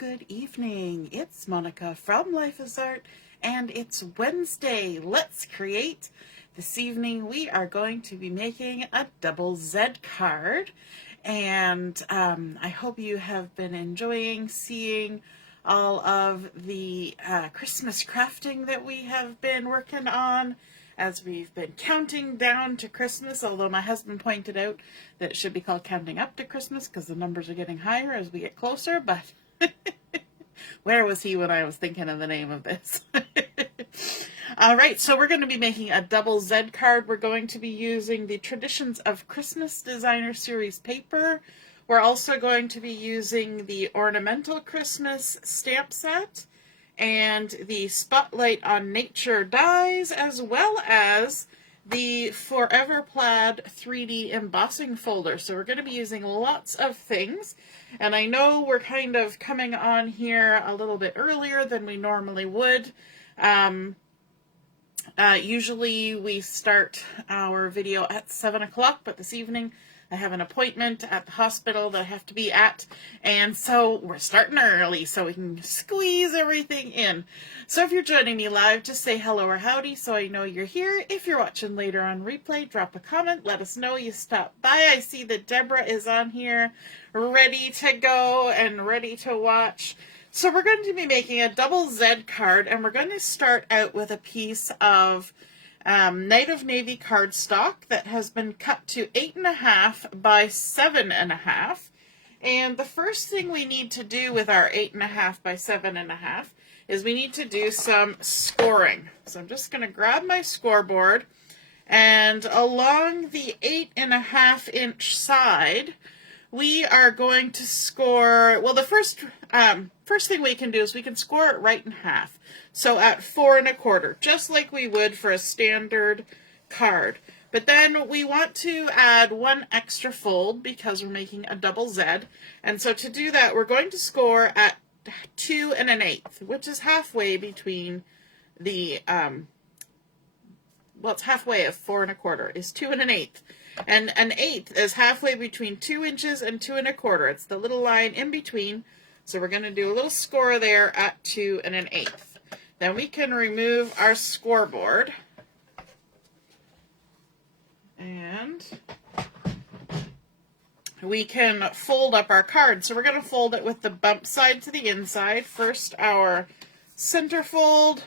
good evening. It's Monica from Life is Art, and it's Wednesday. Let's create. This evening we are going to be making a double Z card, and I hope you have been enjoying seeing all of the Christmas crafting that we have been working on as we've been counting down to Christmas, although my husband pointed out that it should be called counting up to Christmas because the numbers are getting higher as we get closer, but where was he when I was thinking of the name of this? All right, so we're going to be making a double Z card. We're going to be using the Traditions of Christmas Designer Series paper. We're also going to be using the Ornamental Christmas stamp set and the Spotlight on Nature dies, as well as the Forever Plaid 3D embossing folder. So we're going to be using lots of things, and I know we're kind of coming on here a little bit earlier than we normally would. Usually we start our video at 7 o'clock, but this evening I have an appointment at the hospital that I have to be at, and so we're starting early so we can squeeze everything in. So if you're joining me live, just say hello or howdy so I know you're here. If you're watching later on replay, drop a comment. Let us know you stopped by. I see that Deborah is on here ready to go and ready to watch. So we're going to be making a double Z card, and we're going to start out with a piece of Night of Navy cardstock that has been cut to 8.5 by 7.5. And the first thing we need to do with our 8.5 by 7.5 is we need to do some scoring. So I'm just going to grab my scoreboard, and along the 8.5 inch side, we are going to score, well, the first thing we can do is we can score it right in half. So at 4 1/4, just like we would for a standard card. But then we want to add one extra fold because we're making a double Z. And so to do that, we're going to score at 2 1/8, which is halfway between the, well, it's halfway of 4 1/4 is 2 1/8. And an eighth is halfway between 2 inches and 2 1/4. It's the little line in between. So we're going to do a little score there at 2 1/8. Then we can remove our scoreboard. And we can fold up our card. So we're going to fold it with the bump side to the inside. First our center fold.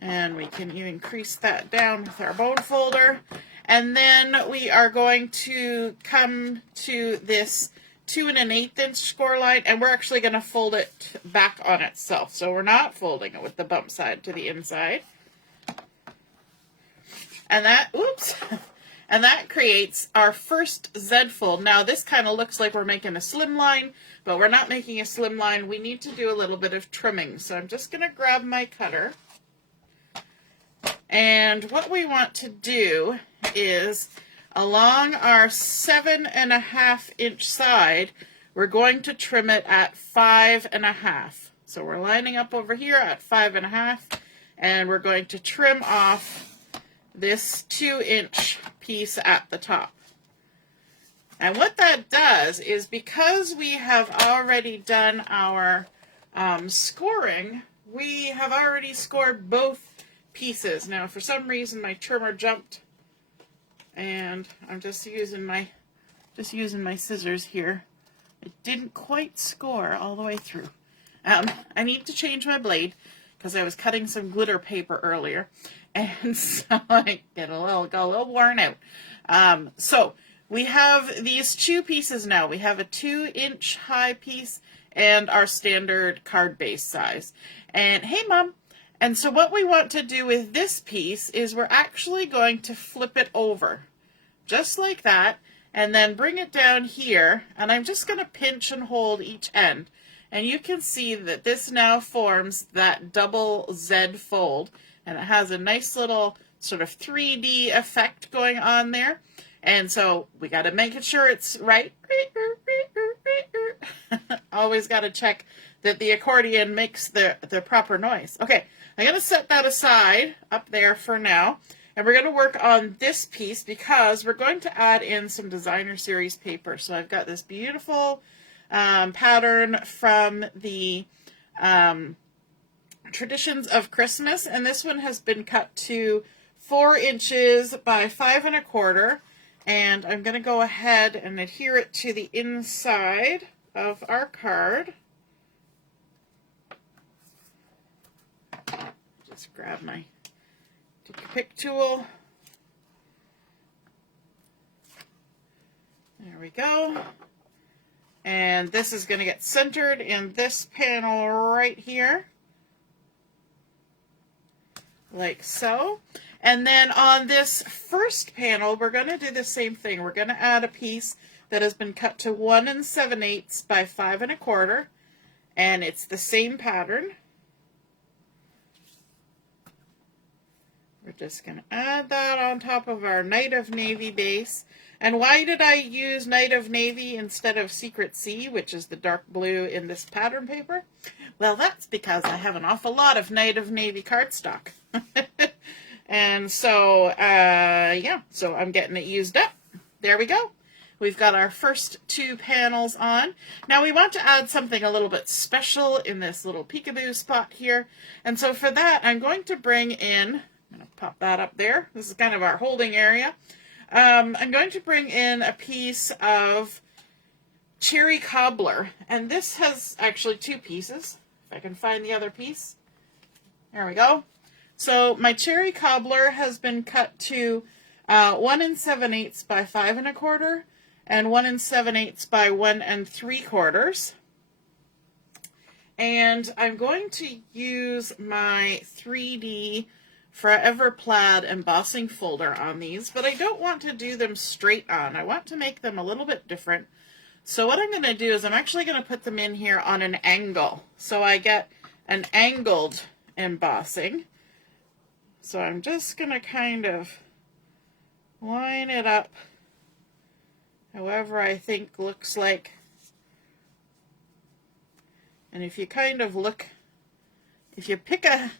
And we can even crease that down with our bone folder. And then we are going to come to this 2 1/8 inch score line, and we're actually going to fold it back on itself. So we're not folding it with the bump side to the inside. And that, oops, and that creates our first Z fold. Now this kind of looks like we're making a slim line, but we're not making a slim line. We need to do a little bit of trimming. So I'm just going to grab my cutter. And what we want to do is along our 7.5 inch side, we're going to trim it at 5.5. So we're lining up over here at 5.5, and we're going to trim off this 2 inch piece at the top. And what that does is, because we have already done our scoring, we have already scored both pieces. Now for some reason my trimmer jumped, and I'm just using my scissors here. It didn't quite score all the way through. I need to change my blade because I was cutting some glitter paper earlier, and so I got a little worn out. So we have these two pieces now. We have a 2 inch high piece and our standard card base size. And hey, Mom. And so what we want to do with this piece is we're actually going to flip it over, just like that, and then bring it down here, and I'm just going to pinch and hold each end. And you can see that this now forms that double Z fold, and it has a nice little sort of 3D effect going on there. And so we got to make sure it's right. Always got to check that the accordion makes the proper noise. Okay, I'm going to set that aside up there for now, and we're going to work on this piece because we're going to add in some designer series paper. So I've got this beautiful pattern from the Traditions of Christmas, and this one has been cut to 4 inches by 5 1/4, and I'm going to go ahead and adhere it to the inside of our card. Just grab my pick tool. There we go. And this is going to get centered in this panel right here, like so. And then on this first panel, we're going to do the same thing. We're going to add a piece that has been cut to 1 7/8 by 5 1/4, and it's the same pattern. We're just going to add that on top of our Night of Navy base. And why did I use Night of Navy instead of Secret Sea, which is the dark blue in this pattern paper? Well, that's because I have an awful lot of Night of Navy cardstock. And so, yeah, so I'm getting it used up. There we go. We've got our first 2 panels on. Now we want to add something a little bit special in this little peekaboo spot here. And so for that, I'm going to bring in, I'm going to pop that up there. This is kind of our holding area. I'm going to bring in a piece of Cherry Cobbler, and this has actually 2 pieces. If I can find the other piece. There we go. So my Cherry Cobbler has been cut to 1 7/8 by 5 1/4 and 1 7/8 by 1 3/4. And I'm going to use my 3D Forever Plaid embossing folder on these, but I don't want to do them straight on. I want to make them a little bit different. So what I'm going to do is I'm actually going to put them in here on an angle. So I get an angled embossing. So I'm just going to kind of line it up however I think looks like. And if you kind of look, if you pick a...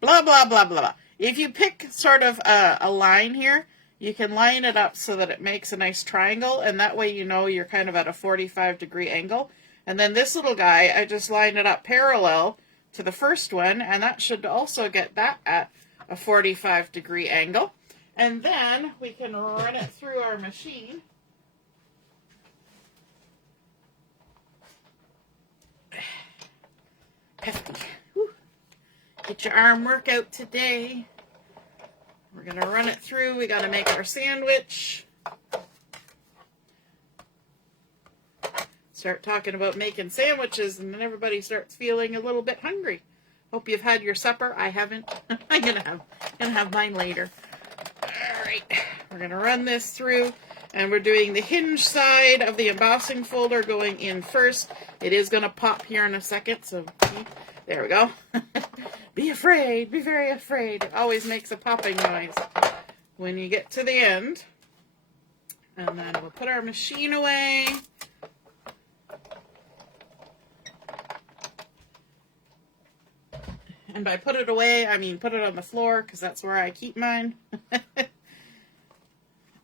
blah, blah, blah, blah, blah. If you pick sort of a line here, you can line it up so that it makes a nice triangle, and that way you know you're kind of at a 45-degree angle. And then this little guy, I just line it up parallel to the first one, and that should also get that at a 45-degree angle. And then we can run it through our machine. Hefty. Get your arm workout today. We're going to run it through. We got to make our sandwich. Start talking about making sandwiches, and then everybody starts feeling a little bit hungry. Hope you've had your supper. I haven't. I'm gonna have mine later. All right, we're going to run this through, and we're doing the hinge side of the embossing folder going in first. It is going to pop here in a second, so there we go. Be afraid, be very afraid. It always makes a popping noise when you get to the end. And then we'll put our machine away. And by put it away, I mean put it on the floor, because that's where I keep mine.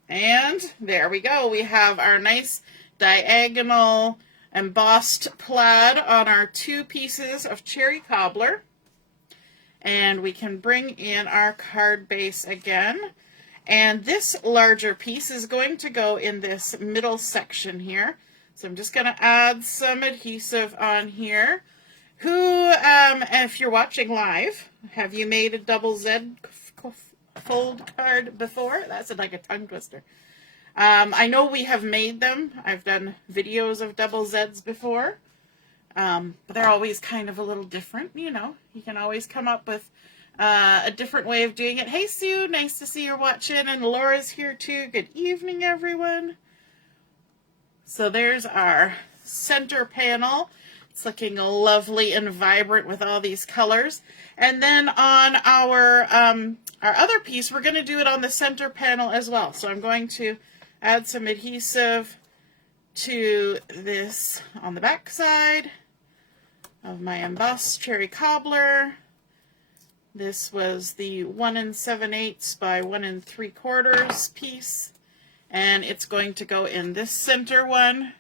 And there we go. We have our nice diagonal embossed plaid on our 2 pieces of Cherry Cobbler. And we can bring in our card base again. And this larger piece is going to go in this middle section here. So I'm just going to add some adhesive on here. Who, if you're watching live, have you made a double Z fold card before? That's like a tongue twister. I know we have made them. I've done videos of double Zs before. But they're always kind of a little different, you know. You can always come up with a different way of doing it. Hey, Sue, nice to see you're watching. And Laura's here, too. Good evening, everyone. So there's our center panel. It's looking lovely and vibrant with all these colors. And then on our other piece, we're going to do it on the center panel as well. So I'm going to add some adhesive to this on the back side of my embossed Cherry Cobbler. This was the 1 7/8 by 1 3/4 piece, and it's going to go in this center one.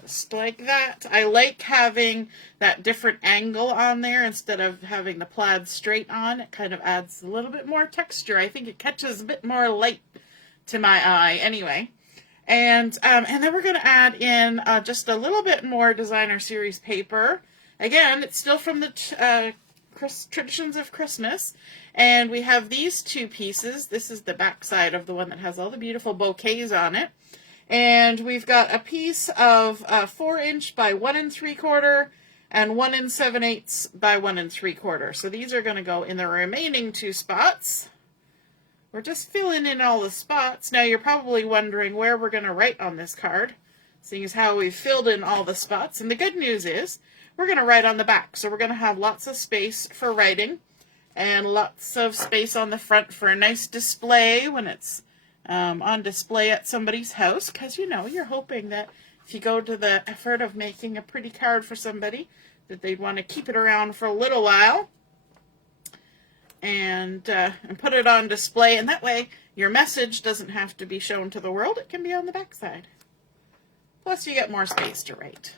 Just like that. I like having that different angle on there instead of having the plaid straight on. It kind of adds a little bit more texture. I think it catches a bit more light to my eye anyway. And then we're going to add in just a little bit more designer series paper. Again, it's still from the Traditions of Christmas. And we have these two pieces. This is the back side of the one that has all the beautiful bouquets on it. And we've got a piece of 4" by 1 3/4 and 1 7/8 by 1 3/4. So these are going to go in the remaining 2 spots. We're just filling in all the spots. Now you're probably wondering where we're going to write on this card, seeing as how we've filled in all the spots. And the good news is we're going to write on the back. So we're going to have lots of space for writing and lots of space on the front for a nice display when it's on display at somebody's house. Because, you know, you're hoping that if you go to the effort of making a pretty card for somebody, that they'd want to keep it around for a little while. And put it on display, and that way your message doesn't have to be shown to the world. It can be on the back side. Plus you get more space to write.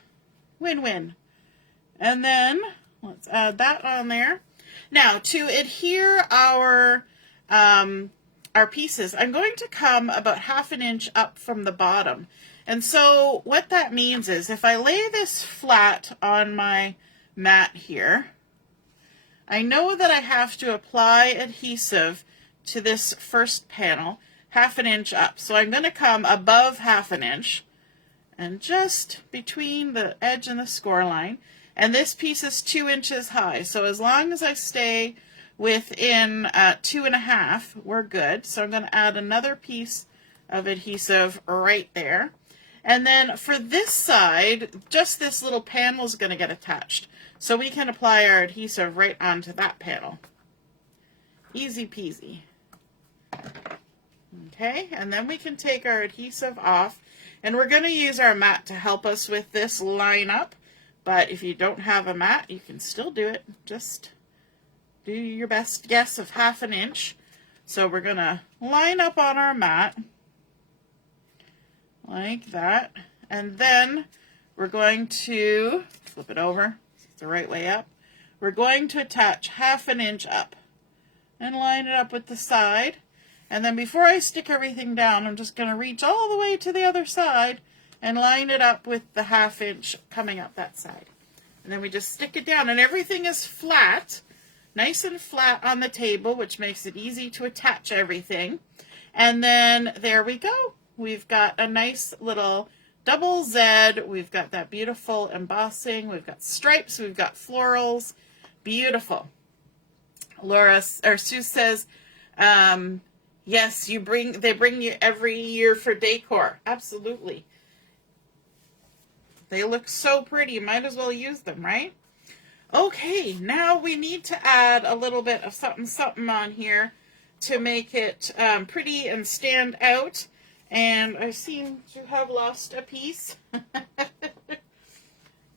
Win-win. And then let's add that on there. Now to adhere our pieces, I'm going to come about 1/2 inch up from the bottom. And so what that means is if I lay this flat on my mat here, I know that I have to apply adhesive to this first panel 1/2 inch up. So I'm going to come above 1/2 inch and just between the edge and the score line. And this piece is 2 inches high. So as long as I stay within 2.5, we're good. So I'm going to add another piece of adhesive right there. And then for this side, just this little panel is going to get attached. So we can apply our adhesive right onto that panel. Easy peasy. Okay, and then we can take our adhesive off. And we're going to use our mat to help us with this lineup. But if you don't have a mat, you can still do it. Just do your best guess of 1/2 inch. So we're going to line up on our mat like that. And then we're going to flip it over. The right way up. We're going to attach 1/2 inch up and line it up with the side. And then before I stick everything down, I'm just going to reach all the way to the other side and line it up with the 1/2 inch coming up that side. And then we just stick it down, and everything is flat, nice and flat on the table, which makes it easy to attach everything. And then there we go. We've got a nice little double Z, we've got that beautiful embossing, we've got stripes, we've got florals, beautiful. Sue says, yes, they bring you every year for decor. Absolutely. They look so pretty, might as well use them, right? Okay, now we need to add a little bit of something on here to make it pretty and stand out. And I seem to have lost a piece.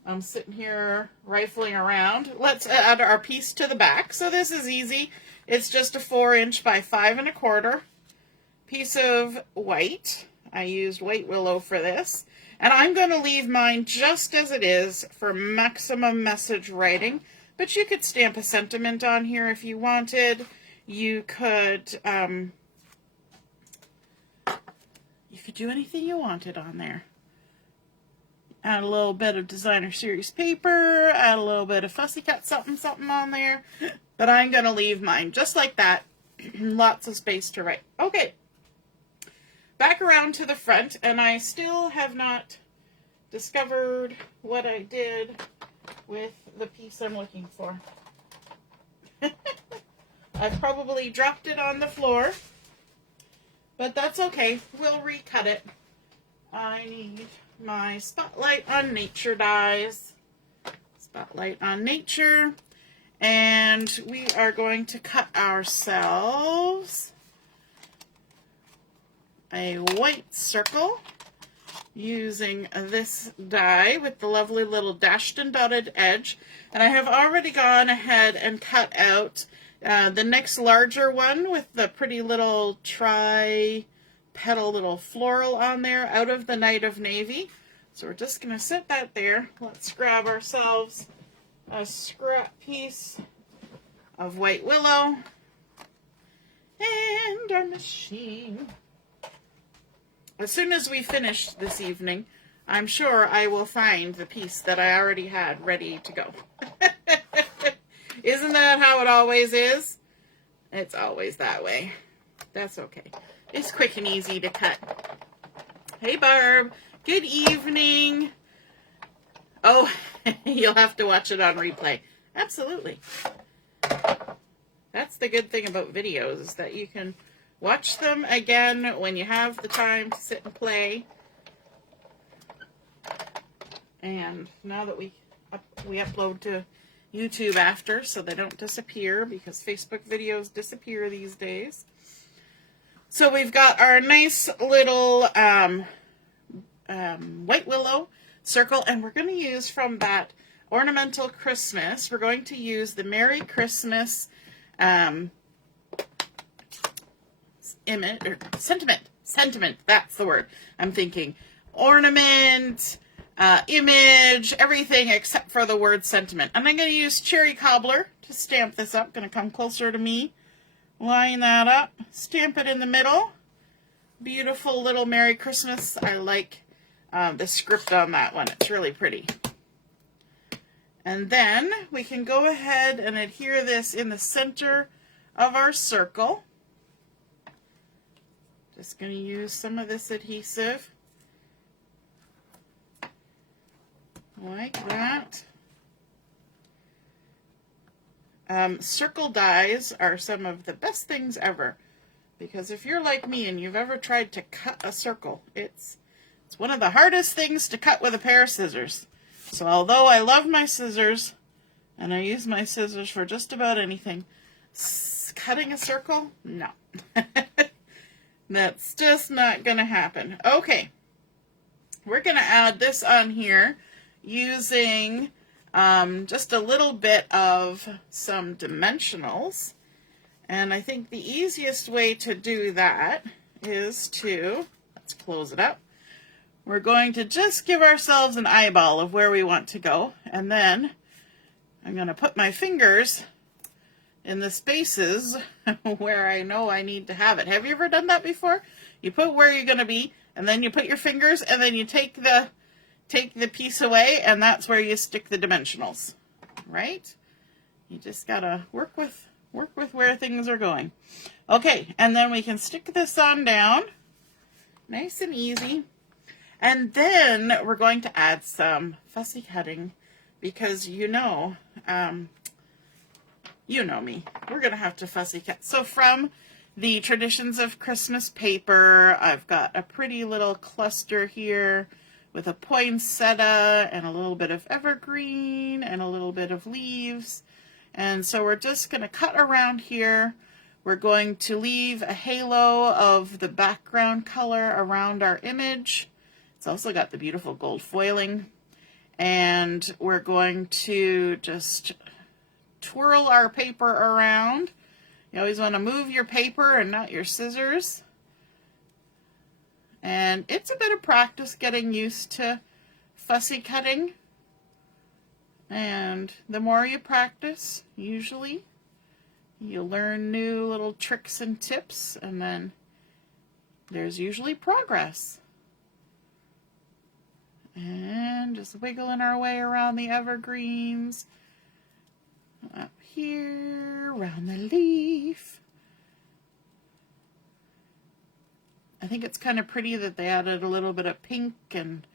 I'm sitting here rifling around. Let's add our piece to the back. So this is easy. It's just a 4" by 5 1/4 piece of white. I used white willow for this. And I'm going to leave mine just as it is for maximum message writing. But you could stamp a sentiment on here if you wanted. You could do anything you wanted on there. Add a little bit of designer series paper, add a little bit of fussy cut something on there. But I'm going to leave mine just like that. Lots of space to write. Okay. Back around to the front, and I still have not discovered what I did with the piece I'm looking for. I've probably dropped it on the floor. But that's okay, we'll recut it. I need my Spotlight on Nature dies. Spotlight on Nature. And we are going to cut ourselves a white circle using this die with the lovely little dashed and dotted edge. And I have already gone ahead and cut out the next larger one with the pretty little tri-petal little floral on there out of the Night of Navy. So we're just going to set that there. Let's grab ourselves a scrap piece of white willow and our machine. As soon as we finish this evening, I'm sure I will find the piece that I already had ready to go. Isn't that how it always is? It's always that way. That's okay. It's quick and easy to cut. Hey, Barb. Good evening. Oh, you'll have to watch it on replay. Absolutely. That's the good thing about videos, is that you can watch them again when you have the time to sit and play. And now that we upload to YouTube after, so they don't disappear, because Facebook videos disappear these days. So we've got our nice little white willow circle, and we're going to use from that Ornamental Christmas, we're going to use the Merry Christmas image, or sentiment, that's the word I'm thinking. Ornament, image, everything except for the word sentiment. And I'm going to use cherry cobbler to stamp this up. Going to come closer to me, line that up, stamp it in the middle. Beautiful little Merry Christmas. I like the script on that one. It's really pretty. And then we can go ahead and adhere this in the center of our circle. Just going to use some of this adhesive. Like that. Circle dies are some of the best things ever. Because if you're like me and you've ever tried to cut a circle, it's one of the hardest things to cut with a pair of scissors. So although I love my scissors, and I use my scissors for just about anything, cutting a circle? No. That's just not going to happen. Okay. We're going to add this on here using just a little bit of some dimensionals. And I think the easiest way to do that is to, let's close it up. We're going to just give ourselves an eyeball of where we want to go. And then I'm going to put my fingers in the spaces where I know I need to have it. Have you ever done that before? You put where you're going to be, and then you put your fingers, and then you take the piece away, and that's where you stick the dimensionals, right? You just gotta work with where things are going. Okay, and then we can stick this on down, nice and easy. And then we're going to add some fussy cutting, because you know me. We're gonna have to fussy cut. So from the Traditions of Christmas paper, I've got a pretty little cluster here with a poinsettia and a little bit of evergreen and a little bit of leaves. And so we're just going to cut around here. We're going to leave a halo of the background color around our image. It's also got the beautiful gold foiling. And we're going to just twirl our paper around. You always want to move your paper and not your scissors. And it's a bit of practice getting used to fussy cutting. And the more you practice, usually, you'll learn new little tricks and tips, and then there's usually progress. And just wiggling our way around the evergreens. Up here, around the leaf. I think it's kind of pretty that they added a little bit of pink and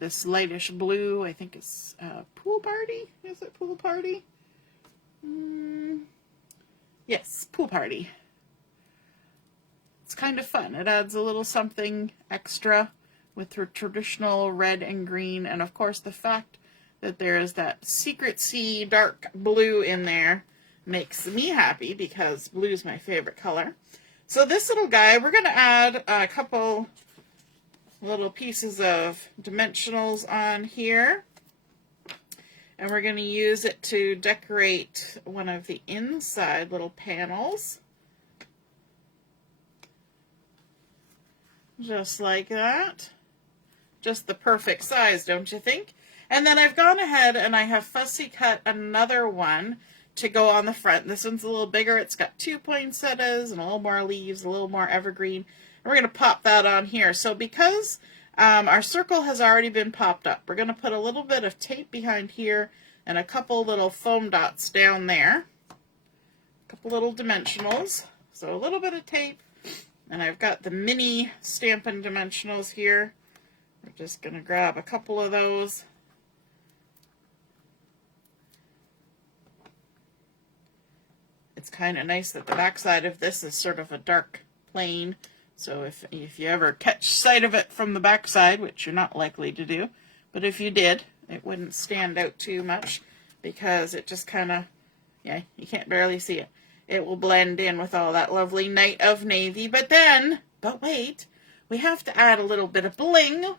this lightish blue. I think it's Pool Party. Is it Pool Party? Yes, Pool Party. It's kind of fun. It adds a little something extra with the traditional red and green. And of course the fact that there is that secret sea dark blue in there makes me happy, because blue is my favorite color. So this little guy, we're going to add a couple little pieces of dimensionals on here. And we're going to use it to decorate one of the inside little panels. Just like that. just the perfect size, don't you think? And then I've gone ahead and I have fussy cut another one to go on the front. This one's a little bigger. It's got 2 poinsettias and a little more leaves, a little more evergreen. And we're going to pop that on here. So because our circle has already been popped up, we're going to put a little bit of tape behind here and a couple little foam dots down there. A couple little dimensionals. So a little bit of tape. And I've got the mini Stampin Dimensionals here. We're just going to grab a couple of those. It's kind of nice that the back side of this is sort of a dark plain. So if you ever catch sight of it from the back side, which you're not likely to do, but if you did, it wouldn't stand out too much because it just kind of, yeah, you can't barely see it. It will blend in with all that lovely night of navy. But wait, we have to add a little bit of bling.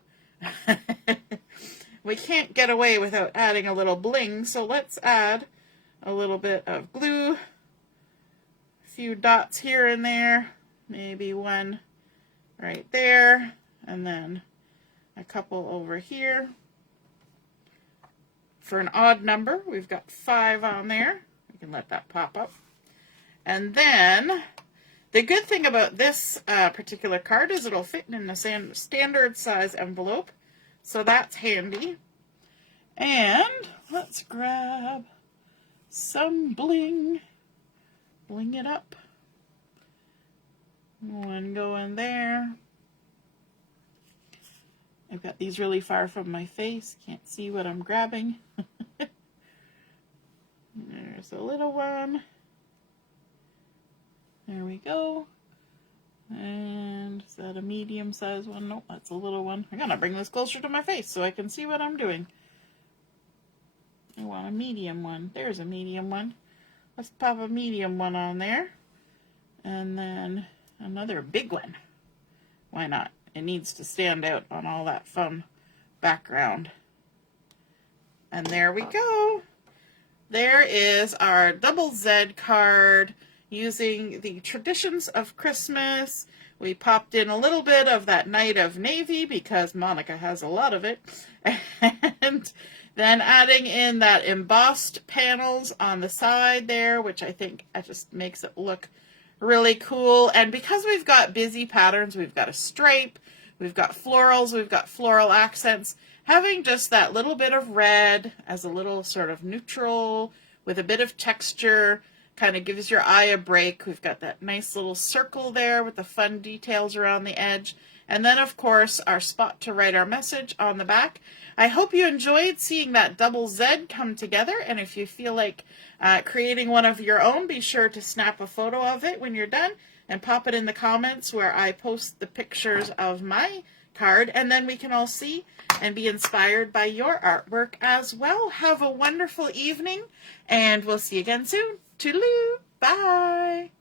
We can't get away without adding a little bling, so let's add a little bit of glue. Few dots here and there, maybe one right there, and then a couple over here. For an odd number, we've got 5 on there. We can let that pop up. And then the good thing about this particular card is it'll fit in a standard size envelope, so that's handy. And let's grab some bling. Bling it up. One going there. I've got these really far from my face. Can't see what I'm grabbing. There's a little one. There we go. And is that a medium size one? Nope, that's a little one. I'm gonna bring this closer to my face so I can see what I'm doing. I want a medium one. There's a medium one. Let's pop a medium one on there. And then another big one. Why not? It needs to stand out on all that fun background. And there we go. There is our double Z card using the traditions of Christmas. We popped in a little bit of that night of navy because Monica has a lot of it. And then adding in that embossed panels on the side there, which I think just makes it look really cool. And because we've got busy patterns, we've got a stripe, we've got florals, we've got floral accents, having just that little bit of red as a little sort of neutral with a bit of texture kind of gives your eye a break. We've got that nice little circle there with the fun details around the edge. And then, of course, our spot to write our message on the back. I hope you enjoyed seeing that double Z come together. And if you feel like creating one of your own, be sure to snap a photo of it when you're done and pop it in the comments where I post the pictures of my card. And then we can all see and be inspired by your artwork as well. Have a wonderful evening, and we'll see you again soon. Toodaloo. Bye.